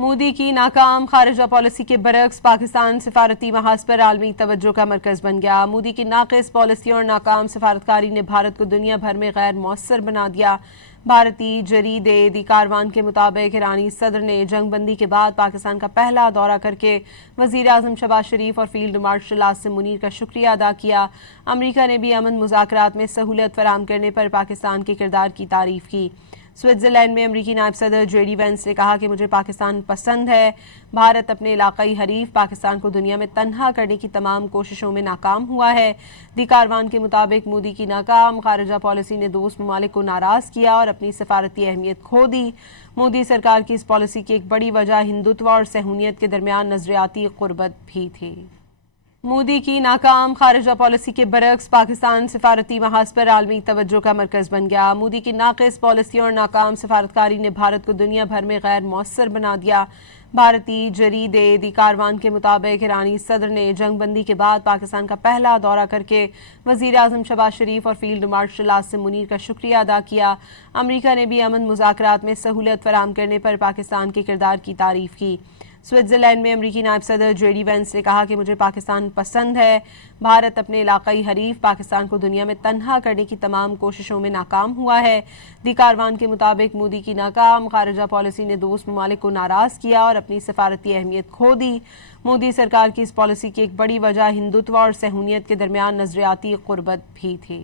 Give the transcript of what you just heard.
مودی کی ناکام خارجہ پالیسی کے برعکس پاکستان سفارتی محاذ پر عالمی توجہ کا مرکز بن گیا۔ مودی کی ناقص پالیسیوں اور ناکام سفارتکاری نے بھارت کو دنیا بھر میں غیر مؤثر بنا دیا۔ بھارتی جرید دی کاروان کے مطابق ایرانی صدر نے جنگ بندی کے بعد پاکستان کا پہلا دورہ کر کے وزیر اعظم شہباز شریف اور فیلڈ مارشل عاصم منیر کا شکریہ ادا کیا۔ امریکہ نے بھی امن مذاکرات میں سہولت فراہم کرنے پر پاکستان کے کردار کی تعریف کی۔ سوئٹزرلینڈ میں امریکی نائب صدر جے ڈی وینس نے کہا کہ مجھے پاکستان پسند ہے۔ بھارت اپنے علاقائی حریف پاکستان کو دنیا میں تنہا کرنے کی تمام کوششوں میں ناکام ہوا ہے۔ دی کاروان کے مطابق مودی کی ناکام خارجہ پالیسی نے دوست ممالک کو ناراض کیا اور اپنی سفارتی اہمیت کھو دی۔ مودی سرکار کی اس پالیسی کی ایک بڑی وجہ ہندوتوا اور صہیونیت کے درمیان نظریاتی قربت بھی تھی۔ مودی کی ناکام خارجہ پالیسی کے برعکس پاکستان سفارتی محاذ پر عالمی توجہ کا مرکز بن گیا۔ مودی کی ناقص پالیسیوں اور ناکام سفارتکاری نے بھارت کو دنیا بھر میں غیر مؤثر بنا دیا۔ بھارتی جرید دی کاروان کے مطابق ایرانی صدر نے جنگ بندی کے بعد پاکستان کا پہلا دورہ کر کے وزیر اعظم شہباز شریف اور فیلڈ مارشل عاصم منیر کا شکریہ ادا کیا۔ امریکہ نے بھی امن مذاکرات میں سہولت فراہم کرنے پر پاکستان کے کردار کی تعریف کی۔ سوئٹزرلینڈ میں امریکی نائب صدر جے ڈی وینس نے کہا کہ مجھے پاکستان پسند ہے۔ بھارت اپنے علاقائی حریف پاکستان کو دنیا میں تنہا کرنے کی تمام کوششوں میں ناکام ہوا ہے۔ دی کاروان کے مطابق مودی کی ناکام خارجہ پالیسی نے دوست ممالک کو ناراض کیا اور اپنی سفارتی اہمیت کھو دی۔ مودی سرکار کی اس پالیسی کی ایک بڑی وجہ ہندوتوا اور صہیونیت کے درمیان نظریاتی قربت بھی تھی۔